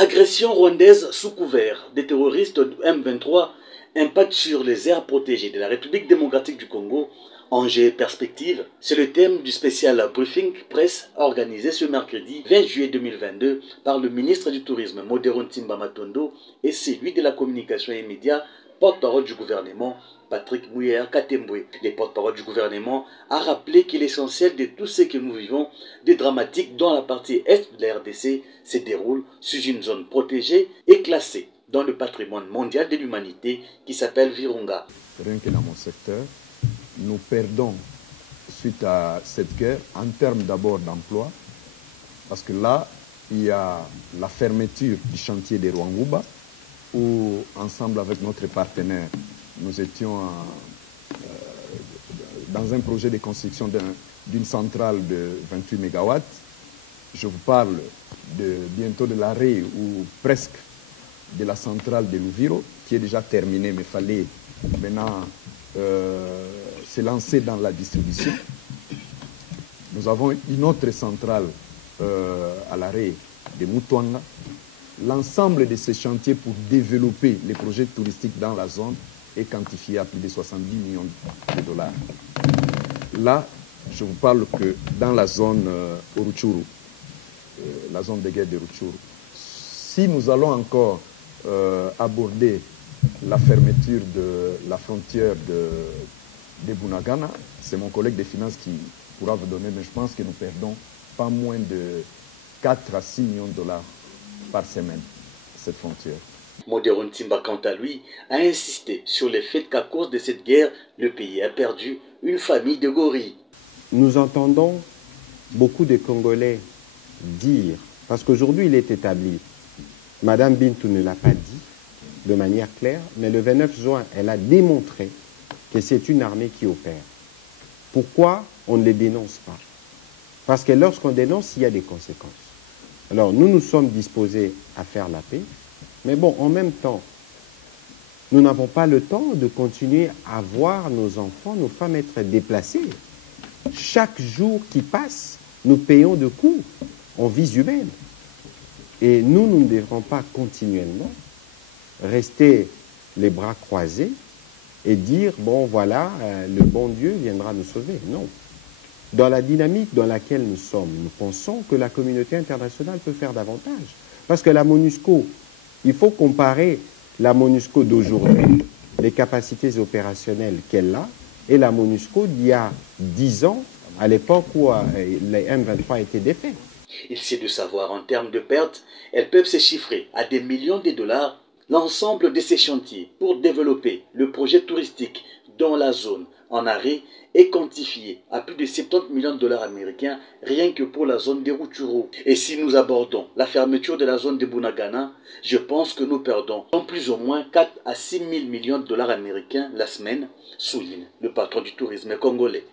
Agression rwandaise sous couvert des terroristes du M23, impact sur les aires protégées de la République démocratique du Congo, enjeux et perspectives, c'est le thème du spécial briefing presse organisé ce mercredi 20 juillet 2022 par le ministre du Tourisme Modéron Timba Matondo et celui de la communication et médias, porte-parole du gouvernement, Patrick Mouyer Katembwe. Le porte-parole du gouvernement a rappelé que l'essentiel de tout ce que nous vivons de dramatique dans la partie est de la RDC se déroule sous une zone protégée et classée dans le patrimoine mondial de l'humanité qui s'appelle Virunga. Rien que dans mon secteur, nous perdons suite à cette guerre en termes d'abord d'emploi, parce que là, il y a la fermeture du chantier de Rwanguba, où ensemble avec notre partenaire, nous étions dans un projet de construction d'une centrale de 28 MW. Je vous parle bientôt de l'arrêt ou presque de la centrale de Louviro, qui est déjà terminée, mais il fallait maintenant se lancer dans la distribution. Nous avons une autre centrale à l'arrêt de Mutuanga. L'ensemble de ces chantiers pour développer les projets touristiques dans la zone est quantifié à plus de 70 millions de dollars. Là, je vous parle que dans la zone Oruchuru, la zone de guerre de Rutshuru, si nous allons encore aborder la fermeture de la frontière de Bunagana, c'est mon collègue des finances qui pourra vous donner, mais je pense que nous perdons pas moins de 4 à 6 millions de dollars par semaine, cette frontière. Modéron Timba, quant à lui, a insisté sur le fait qu'à cause de cette guerre, le pays a perdu une famille de gorilles. Nous entendons beaucoup de Congolais dire, parce qu'aujourd'hui il est établi, Madame Bintou ne l'a pas dit de manière claire, mais le 29 juin, elle a démontré que c'est une armée qui opère. Pourquoi on ne les dénonce pas? Parce que lorsqu'on dénonce, il y a des conséquences. Alors nous, nous sommes disposés à faire la paix, mais bon, en même temps, nous n'avons pas le temps de continuer à voir nos enfants, nos femmes être déplacées. Chaque jour qui passe, nous payons de coups en vies humaines. Et nous, nous ne devrons pas continuellement rester les bras croisés et dire, bon voilà, le bon Dieu viendra nous sauver. Non. Dans la dynamique dans laquelle nous sommes, nous pensons que la communauté internationale peut faire davantage. Parce que la MONUSCO, il faut comparer la MONUSCO d'aujourd'hui, les capacités opérationnelles qu'elle a, et la MONUSCO d'il y a 10 ans, à l'époque où les M23 étaient défaits. Il s'est de savoir en termes de pertes, elles peuvent se chiffrer à des millions de dollars. L'ensemble de ces chantiers pour développer le projet touristique dans la zone en arrêt est quantifié à plus de 70 millions de dollars américains rien que pour la zone de Rutshuru. Et si nous abordons la fermeture de la zone de Bunagana, je pense que nous perdons en plus ou moins 4 à 6 000 millions de dollars américains la semaine, souligne le patron du tourisme congolais.